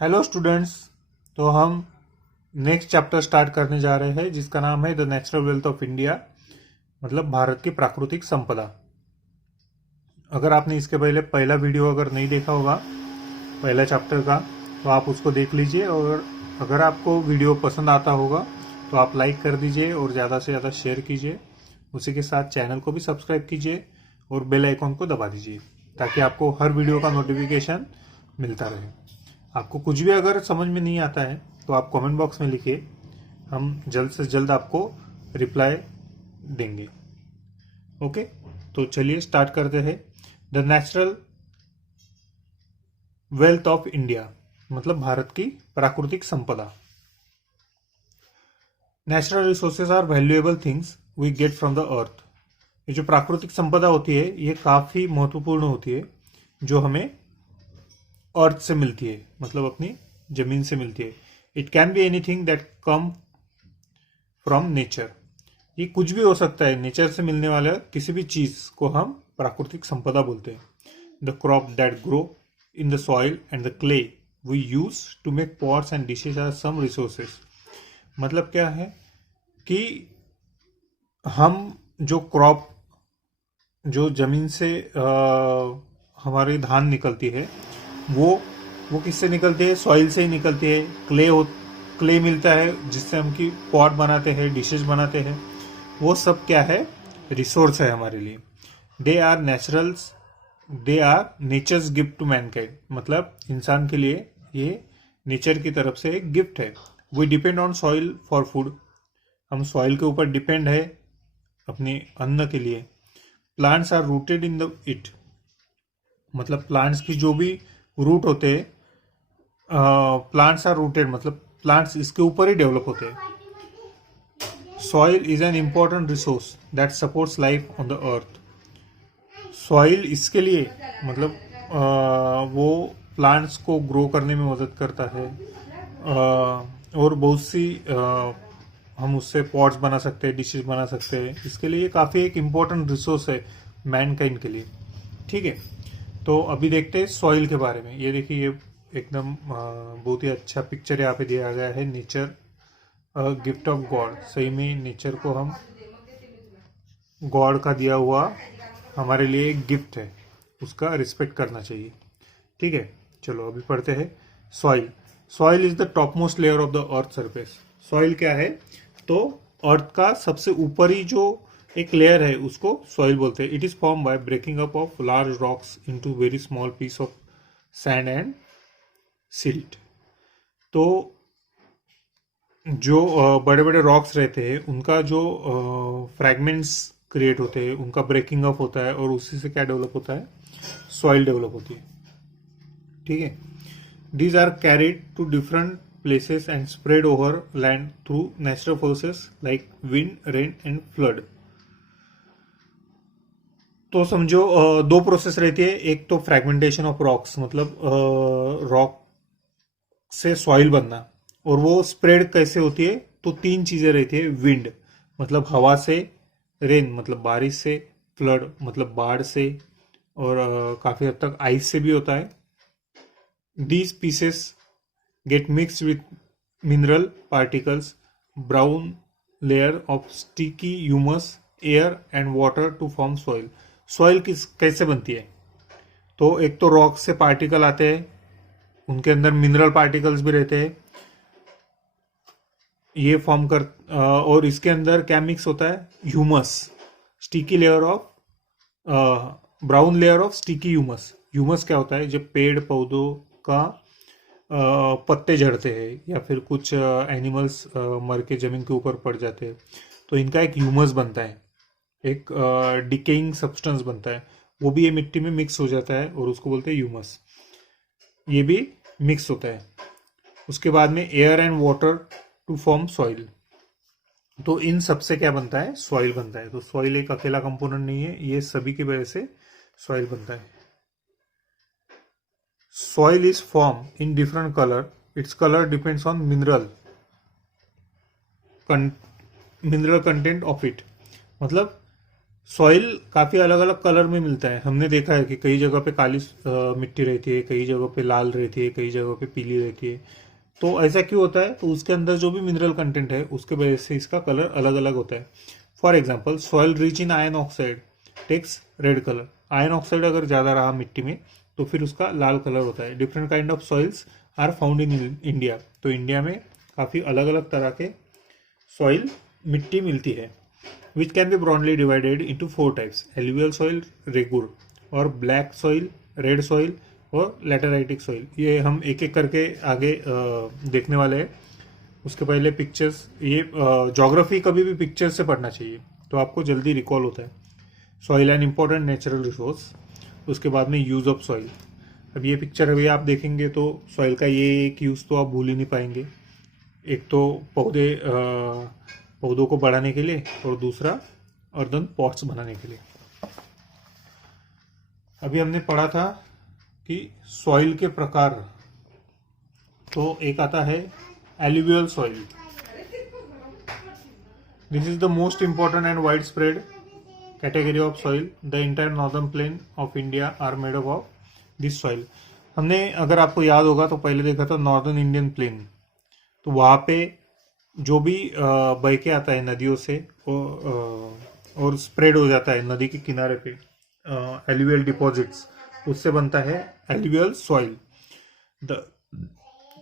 Hello students. तो हम next chapter start करने जा रहे हैं जिसका नाम है the natural wealth of India, मतलब भारत की प्राकृतिक संपदा। अगर आपने इसके पहले पहला वीडियो अगर नहीं देखा होगा पहला चैप्टर का, तो आप उसको देख लीजिए। और अगर आपको वीडियो पसंद आता होगा तो आप लाइक कर दीजिए और ज़्यादा से ज़्यादा शेयर कीजिए। उसी के साथ चैनल को भी सब्सक्राइब कीजिए और बेल आइकॉन को दबा दीजिए ताकि आपको हर वीडियो का नोटिफिकेशन मिलता रहे। आपको कुछ भी अगर समझ में नहीं आता है तो आप कमेंट बॉक्स में लिखिए, हम जल्द से जल्द आपको रिप्लाई देंगे। ओके, तो चलिए स्टार्ट करते हैं। The natural wealth of India, मतलब भारत की प्राकृतिक संपदा। Natural resources are valuable things we get from the earth. ये जो प्राकृतिक संपदा होती है ये काफी महत्वपूर्ण होती है जो हमें अर्थ से मिलती है, मतलब अपनी जमीन से मिलती है। It can be anything that come from nature. ये कुछ भी हो सकता है, नेचर से मिलने वाला किसी भी चीज को हम प्राकृतिक संपदा बोलते हैं। The crop that grow in the soil and the clay we use to make pots and dishes are some resources. मतलब क्या है कि हम जो क्रॉप, जो जमीन से हमारी धान निकलती है वो किससे निकलती है? सॉइल से ही निकलती है। क्ले मिलता है जिससे हम की पॉट बनाते हैं, डिशेज बनाते हैं। वो सब क्या है? रिसोर्स है हमारे लिए। They are naturals, they are nature's gift to mankind. मतलब इंसान के लिए ये नेचर की तरफ से एक गिफ्ट है। We depend on soil for food. हम सॉइल के ऊपर डिपेंड है अपने अन्न के लिए। Plants are rooted in the it. मतलब प्लांट्स की जो भी रूट होते हैं, प्लांट्स आर रूटेड, मतलब प्लांट्स इसके ऊपर ही डेवलप होते हैं। Soil is an important resource that supports life on the earth. Soil इसके लिए मतलब वो प्लांट्स को ग्रो करने में मदद करता है। और बहुत सी हम उससे पॉट्स बना सकते हैं, डिशेज बना सकते हैं। इसके लिए ये काफ़ी एक इम्पोर्टेंट रिसोर्स है मैनकाइंड के लिए। ठीक है, तो अभी देखते हैं सॉइल के बारे में। ये देखिए, ये एकदम बहुत ही अच्छा पिक्चर यहाँ पे दिया गया है। Nature gift of God. सही में नेचर को हम गॉड का दिया हुआ हमारे लिए एक गिफ्ट है, उसका रिस्पेक्ट करना चाहिए। ठीक है, चलो अभी पढ़ते हैं। Soil. Soil is the top most layer of the earth surface. Soil क्या है? तो अर्थ का सबसे ऊपरी जो एक लेयर है उसको सॉइल बोलते हैं। It is form by breaking up of large rocks into very small piece of sand and silt. तो जो बड़े बड़े रॉक्स रहते हैं उनका जो फ्रैगमेंट्स क्रिएट होते हैं, उनका ब्रेकिंग अप होता है और उसी से क्या डेवलप होता है? सॉइल डेवलप होती है। ठीक है, these are carried to different places and spread over land through natural forces like wind, rain and flood. तो समझो दो प्रोसेस रहती है। एक तो फ्रेगमेंटेशन ऑफ रॉक्स, मतलब रॉक से सॉइल बनना। और वो स्प्रेड कैसे होती है? तो तीन चीजें रहती है। विंड मतलब हवा से, रेन मतलब बारिश से, फ्लड मतलब बाढ़ से, और काफी हद तक आइस से भी होता है। These pieces get mixed with mineral particles, brown layer of sticky humus, air and water to form soil. Soil कैसे बनती है? तो एक तो रॉक से पार्टिकल आते हैं, उनके अंदर मिनरल पार्टिकल्स भी रहते हैं, ये फॉर्म कर और इसके अंदर क्या मिक्स होता है? Humus, sticky layer of, brown layer of sticky humus. Humus क्या होता है? जब पेड़ पौधों का पत्ते झड़ते हैं या फिर कुछ एनिमल्स मर के जमीन के ऊपर पड़ जाते हैं तो इनका एक ह्यूमस बनता है, एक डिकेइंग सब्सटेंस बनता है। वो भी ये मिट्टी में मिक्स हो जाता है और उसको बोलते हैं ह्यूमस। ये भी मिक्स होता है। उसके बाद में air and water to form soil. तो इन सब से क्या बनता है? सॉइल बनता है। तो सॉइल एक अकेला कंपोनेंट नहीं है, ये सभी की वजह से सॉइल बनता है। Soil is formed in different color. Its color depends on mineral content of it. मतलब सॉइल काफ़ी अलग अलग कलर में मिलता है। हमने देखा है कि कई जगह पे काली मिट्टी रहती है, कई जगह पे लाल रहती है, कई जगह पे पीली रहती है। तो ऐसा क्यों होता है? तो उसके अंदर जो भी मिनरल कंटेंट है उसके वजह से इसका कलर अलग अलग होता है। For example, soil rich in iron oxide takes red colour. Iron oxide अगर ज़्यादा रहा मिट्टी में तो फिर उसका लाल कलर होता है। Different kind of soils are found in India. तो इंडिया में काफ़ी अलग अलग तरह के सॉइल मिट्टी मिलती है, which can be broadly divided into four types: alluvial soil, regur, और ब्लैक सॉइल, रेड सॉइल और लैटेराइटिक सॉइल। ये हम एक एक करके आगे देखने वाले हैं। उसके पहले पिक्चर्स, ये ज्योग्राफी कभी भी पिक्चर से पढ़ना चाहिए तो आपको जल्दी रिकॉल होता है। Soil and important natural resource, उसके बाद में यूज ऑफ सॉइल। अब ये पिक्चर अभी आप देखेंगे तो सॉइल का ये एक यूज़ तो आप भूल ही नहीं पाएंगे। एक तो पौधों को बढ़ाने के लिए और दूसरा अर्दन पॉट्स बनाने के लिए। अभी हमने पढ़ा था कि सॉइल के प्रकार। तो एक आता है alluvial soil. This is the most important and wide spread category of soil. The entire northern plain of India are made up of this soil. हमने, अगर आपको याद होगा तो पहले देखा था नॉर्दर्न इंडियन प्लेन। तो वहाँ पे जो भी बह के आता है नदियों से और स्प्रेड हो जाता है नदी के किनारे पे एलुवियल डिपॉजिट्स, उससे बनता है एलुवियल सॉइल।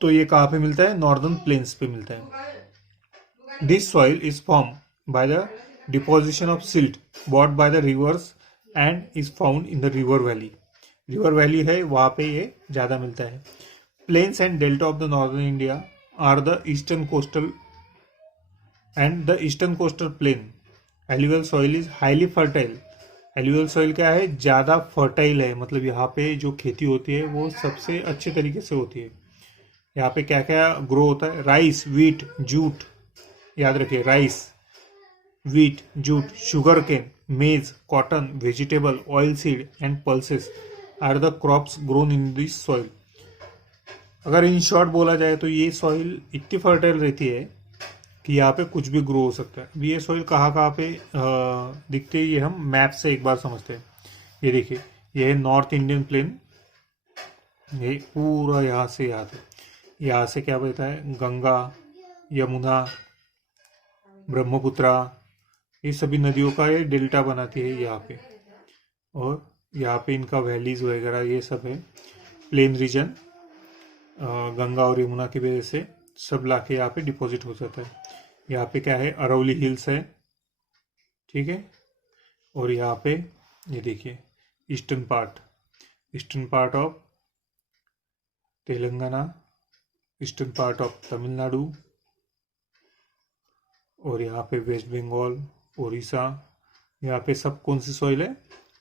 तो ये कहाँ पे मिलता है? नॉर्दर्न प्लेन्स पे मिलता है। This soil is form by the deposition of silt brought by the rivers and is found in the river valley. River valley है वहाँ पे ये ज़्यादा मिलता है। Plains and delta of the northern India are the eastern coastal and the eastern coastal plain. Alluvial soil is highly fertile. Alluvial soil क्या है? ज़्यादा फर्टाइल है, मतलब यहाँ पे जो खेती होती है वो सबसे अच्छे तरीके से होती है। यहाँ पे क्या क्या ग्रो होता है? राइस, व्हीट, जूट, याद रखिए, rice, wheat, jute, sugar cane, maize, cotton, vegetable, oil seed and pulses are the crops grown in this soil. अगर इन शॉर्ट बोला जाए तो ये सॉइल इतनी फर्टाइल रहती है कि यहाँ पे कुछ भी ग्रो हो सकता है। अभी ये सॉइल कहाँ कहाँ पे दिखते हैं ये हम मैप से एक बार समझते हैं। ये देखिए, ये है नॉर्थ इंडियन प्लेन। ये पूरा यहाँ से यहाँ तक, यहाँ से क्या बहता है? गंगा, यमुना, ब्रह्मपुत्रा, ये सभी नदियों का ये डेल्टा बनाती है यहाँ पे। और यहाँ पे इनका वैलीज वगैरह ये सब है। प्लेन रीजन गंगा और यमुना की वजह से सब लाके यहाँ पे डिपॉजिट हो जाता है। यहाँ पे क्या है? अरवली हिल्स है, ठीक है। और यहाँ पे ये देखिए eastern part of Telangana, eastern part of Tamil Nadu, और यहाँ पे वेस्ट बंगाल, उड़ीसा। यहाँ पे सब कौन सी सॉइल है?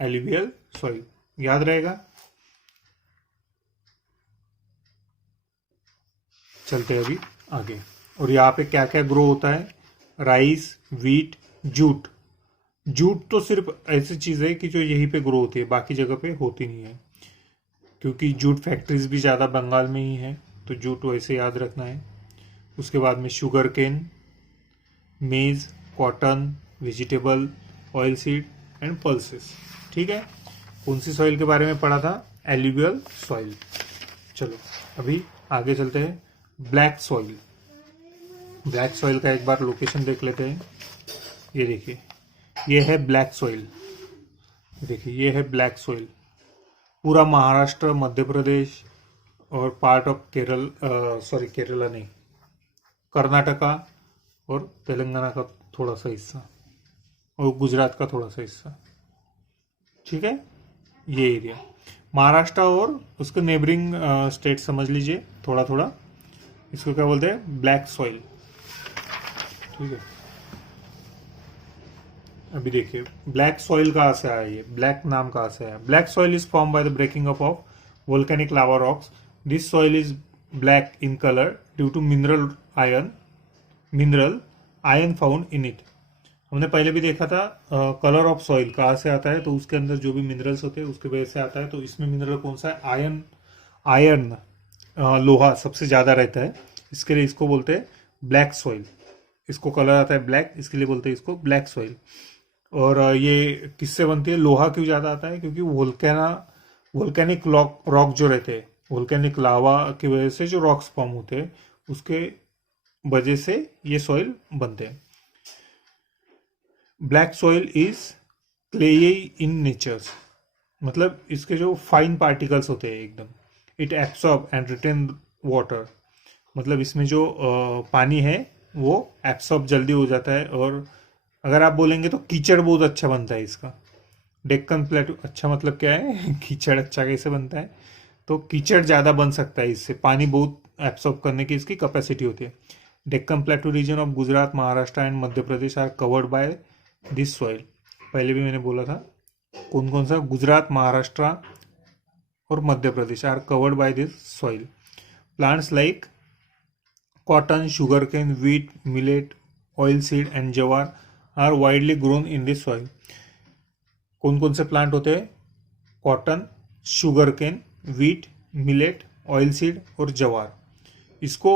Alluvial soil. याद रहेगा। चलते हैं अभी आगे। और यहाँ पे क्या क्या ग्रो होता है? Rice, wheat, jute. जूट तो सिर्फ ऐसी चीज़ है कि जो यहीं पे ग्रो होती है, बाकी जगह पे होती नहीं है, क्योंकि जूट फैक्ट्रीज भी ज़्यादा बंगाल में ही है, तो जूट वैसे याद रखना है। उसके बाद में sugar cane, maize, cotton, vegetable, oil seed and pulses, ठीक है। कौन सी सॉइल के बारे में पढ़ा था? Alluvial soil. चलो अभी आगे चलते हैं। Black soil. ब्लैक सॉइल का एक बार लोकेशन देख लेते हैं। ये देखिए, ये है ब्लैक सॉइल। देखिए ये है ब्लैक सॉइल। पूरा महाराष्ट्र, मध्य प्रदेश और पार्ट ऑफ केरला नहीं, कर्नाटका और तेलंगाना का थोड़ा सा हिस्सा और गुजरात का थोड़ा सा हिस्सा, ठीक है। ये एरिया महाराष्ट्र और उसके नेबरिंग स्टेट समझ लीजिए थोड़ा थोड़ा। इसको क्या बोलते हैं? ब्लैक सॉइल, ठीक है। अभी देखिए ब्लैक सॉइल कहाँ से आया, ये ब्लैक नाम कहाँ से आया? Black soil is form by the breaking up of volcanic lava rocks. This soil is black in colour due to mineral ion found in it. हमने पहले भी देखा था कलर ऑफ सॉइल कहाँ से आता है, तो उसके अंदर जो भी मिनरल्स होते हैं उसके वजह से आता है। तो इसमें मिनरल कौन सा है? आयरन, लोहा सबसे ज़्यादा रहता है, इसके लिए इसको बोलते हैं ब्लैक सॉइल। इसको कलर आता है ब्लैक, इसके लिए बोलते हैं इसको ब्लैक सॉइल। और ये किससे बनती है, लोहा क्यों ज्यादा आता है, क्योंकि वोल्केनिक रॉक जो रहते हैं, वोल्केनिक लावा की वजह से जो रॉक्स फॉर्म होते हैं, उसके वजह से ये सॉइल बनते हैं। Black soil is clayey in nature, मतलब इसके जो फाइन पार्टिकल्स होते हैं एकदम, it absorb and retain water, मतलब इसमें जो पानी है वो एब्सॉर्ब जल्दी हो जाता है। और अगर आप बोलेंगे तो कीचड़ बहुत अच्छा बनता है इसका। डेक्कन प्लेटू अच्छा मतलब क्या है कीचड़ अच्छा कैसे बनता है, तो कीचड़ ज़्यादा बन सकता है इससे, पानी बहुत एब्सॉर्ब करने की इसकी कैपेसिटी होती है। Deccan plateau region of Gujarat, Maharashtra and Madhya Pradesh are covered by this soil. पहले भी मैंने बोला था कौन कौन सा, गुजरात, महाराष्ट्र और Madhya Pradesh are covered by this soil. Plants like cotton, sugarcane, wheat, millet, oilseed and jawar are widely grown in this soil। कौन कौन से प्लांट होते हैं, cotton, sugarcane, wheat, millet, oilseed और जवार। इसको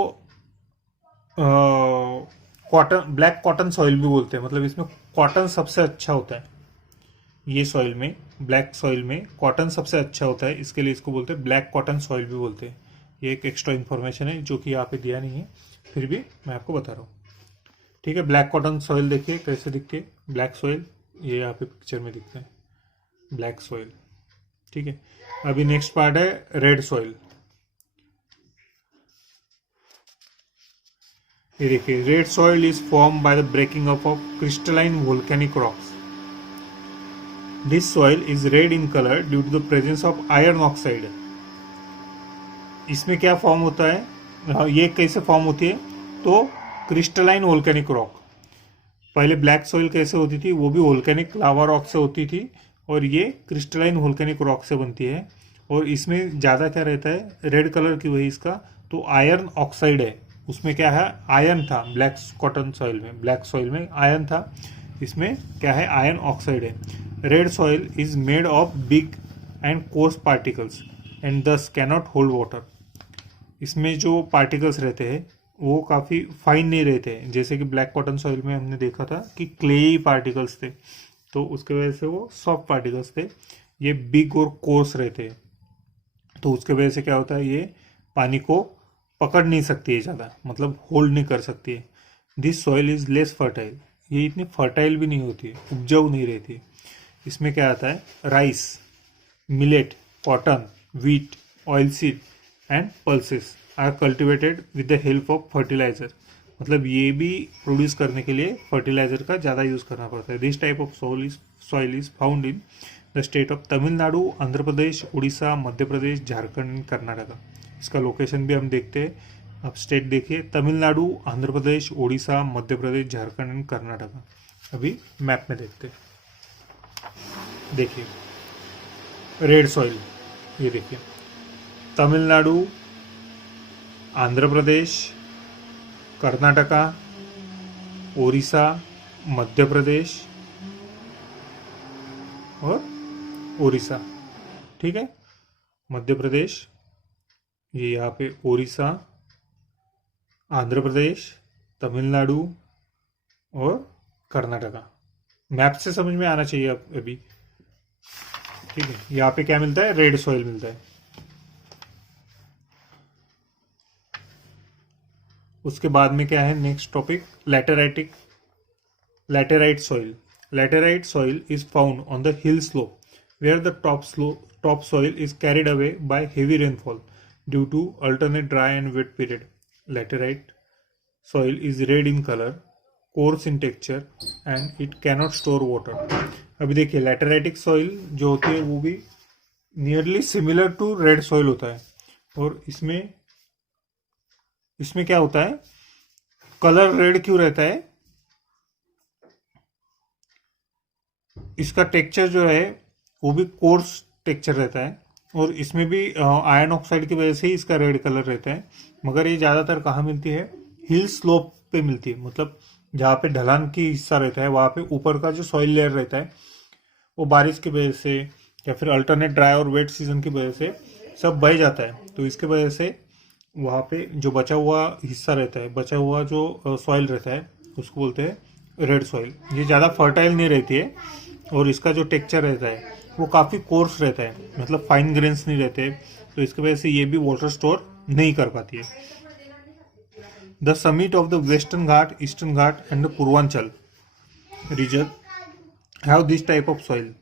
कॉटन, ब्लैक कॉटन सॉइल भी बोलते हैं, मतलब इसमें कॉटन सबसे अच्छा होता है। ये सॉइल में, ब्लैक सॉइल में कॉटन सबसे अच्छा होता है, इसके लिए इसको बोलते हैं ब्लैक कॉटन सॉइल भी बोलते हैं। ये एक एक्स्ट्रा इन्फॉर्मेशन है जो कि यहाँ पे दिया नहीं है, फिर भी मैं आपको बता रहा हूँ। ठीक है, ब्लैक कॉटन सॉइल देखिए कैसे दिखती है, ब्लैक सॉइल, ये यहाँ पे पिक्चर में दिखता है ब्लैक सॉइल। ठीक है, अभी नेक्स्ट पार्ट है रेड सॉइल। ये देखिए, red soil is form by the breaking up of crystalline volcanic rocks. This soil is red in colour due to the presence of iron oxide. इसमें क्या form होता है, ये कैसे फॉर्म होती है, तो क्रिस्टलाइन वोल्केनिक रॉक। पहले ब्लैक सॉइल कैसे होती थी, वो भी वोल्केनिक लावा रॉक से होती थी, और ये क्रिस्टलाइन वोल्केनिक रॉक से बनती है। और इसमें ज़्यादा क्या रहता है, रेड कलर की वही इसका, तो आयरन ऑक्साइड है उसमें। क्या है, आयरन था ब्लैक कॉटन सॉइल में, ब्लैक सॉइल में आयरन था, इसमें क्या है, आयरन ऑक्साइड है। Red soil is made of big and course particles and दस कैनॉट होल्ड वाटर। इसमें जो पार्टिकल्स रहते हैं वो काफ़ी फाइन नहीं रहते हैं, जैसे कि ब्लैक कॉटन सॉइल में हमने देखा था कि क्लेई पार्टिकल्स थे, तो उसके वजह से वो सॉफ्ट पार्टिकल्स थे। ये बिग और कोर्स रहते हैं, तो उसके वजह से क्या होता है, ये पानी को पकड़ नहीं सकती है ज़्यादा, मतलब होल्ड नहीं कर सकती है। This soil is less fertile, ये इतनी फर्टाइल भी नहीं होती है, उपजाऊ नहीं रहती है। इसमें क्या आता है, rice, millet, cotton, wheat, oilseed and pulses are cultivated with the help of fertilizer. मतलब ये भी प्रोड्यूस करने के लिए फर्टिलाइजर का ज़्यादा यूज़ करना पड़ता है। This type of soil is found in the state of Tamil Nadu, Andhra Pradesh, Orissa, Madhya Pradesh, Jharkhand, Karnataka. इसका लोकेशन भी हम देखते हैं। अब स्टेट देखिए, तमिलनाडु, आंध्र प्रदेश, उड़ीसा, मध्य प्रदेश, झारखंड एंड कर्नाटका। अभी मैप में देखते हैं। देखिए रेड सॉइल, ये देखिए तमिलनाडु, आंध्र प्रदेश, कर्नाटका, ओडिशा, मध्य प्रदेश और उड़ीसा। ठीक है, मध्य प्रदेश, ये यहाँ पे ओडिशा, आंध्र प्रदेश, तमिलनाडु और कर्नाटका। मैप से समझ में आना चाहिए अभी। ठीक है, यहाँ पे क्या मिलता है, रेड सॉइल मिलता है। उसके बाद में क्या है, next topic, laterite soil. Laterite soil is found on the hill slope where the top soil is carried away by heavy rainfall due to alternate dry and wet period. Laterite soil is red in colour, coarse in texture and it cannot store water. अभी देखिए, lateritic soil जो होती है वो भी nearly similar to red soil होता है, और इसमें क्या होता है, कलर रेड क्यों रहता है, इसका टेक्सचर जो है वो भी कोर्स टेक्सचर रहता है, और इसमें भी आयरन ऑक्साइड की वजह से ही इसका रेड कलर रहता है। मगर ये ज़्यादातर कहाँ मिलती है, हिल स्लोप पे मिलती है, मतलब जहाँ पे ढलान की हिस्सा रहता है वहाँ पे ऊपर का जो सॉइल लेयर रहता है वो बारिश की वजह से या फिर अल्टरनेट ड्राई और वेट सीजन की वजह से सब बह जाता है। तो इसके वजह से वहाँ पे जो बचा हुआ हिस्सा रहता है, बचा हुआ जो सॉइल रहता है, उसको बोलते हैं रेड सॉइल, ये ज़्यादा फर्टाइल नहीं रहती है और इसका जो टेक्सचर रहता है वो काफ़ी कोर्स रहता है, मतलब फाइन ग्रेन्स नहीं रहते, तो इसकी वजह से ये भी वाटर स्टोर नहीं कर पाती है। The summit of the western Ghat, eastern Ghat and Purvanchal region have this type of soil.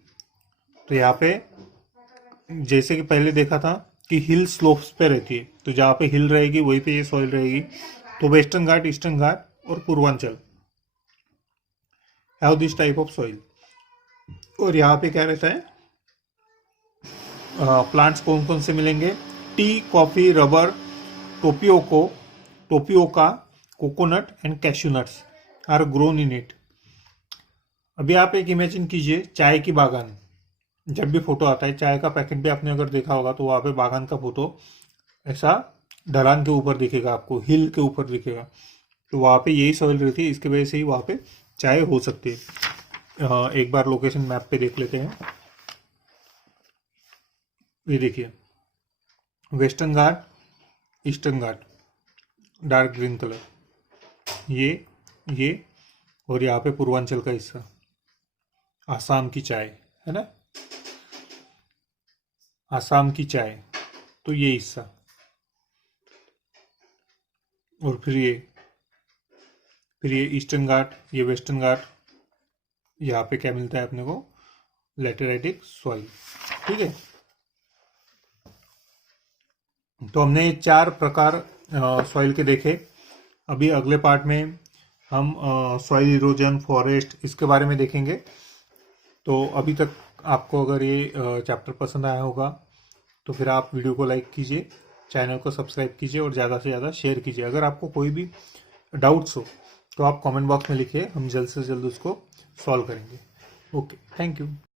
तो यहाँ पे जैसे कि पहले देखा था कि हिल स्लोप्स पे रहती है, तो जहाँ पे हिल रहेगी वहीं पे ये सॉइल रहेगी। तो वेस्टर्न घाट, ईस्टर्न घाट और Purvanchal have this type of soil. और यहाँ पे क्या रहता है, प्लांट्स कौन कौन से मिलेंगे, tea, coffee, rubber, tapioca, coconut and cashew nuts are grown in it. अभी आप एक इमेजिन कीजिए चाय की बागान, जब भी फोटो आता है चाय का पैकेट भी आपने अगर देखा होगा तो वहाँ पे बागान का फोटो ऐसा ढलान के ऊपर दिखेगा, आपको हिल के ऊपर दिखेगा, तो वहाँ पे यही सॉइल रहती है, इसकी वजह से ही वहाँ पे चाय हो सकती है। एक बार लोकेशन मैप पे देख लेते हैं। ये देखिए वेस्टर्न घाट, ईस्टर्न घाट, डार्क ग्रीन कलर, ये और यहाँ पे पूर्वांचल का हिस्सा, आसाम की चाय है ना, आसाम की चाय, तो ये हिस्सा। और फिर ये ईस्टर्न घाट, ये वेस्टर्न घाट, यहाँ पे क्या मिलता है अपने को, लेटेराइटिक सॉइल। ठीक है, तो हमने 4 प्रकार सॉइल के देखे। अभी अगले पार्ट में हम सॉइल इरोजन, फॉरेस्ट, इसके बारे में देखेंगे। तो अभी तक आपको अगर ये चैप्टर पसंद आया होगा तो फिर आप वीडियो को लाइक कीजिए, चैनल को सब्सक्राइब कीजिए और ज़्यादा से ज़्यादा शेयर कीजिए। अगर आपको कोई भी डाउट्स हो तो आप कमेंट बॉक्स में लिखिए, हम जल्द से जल्द उसको सॉल्व करेंगे। Okay, thank you.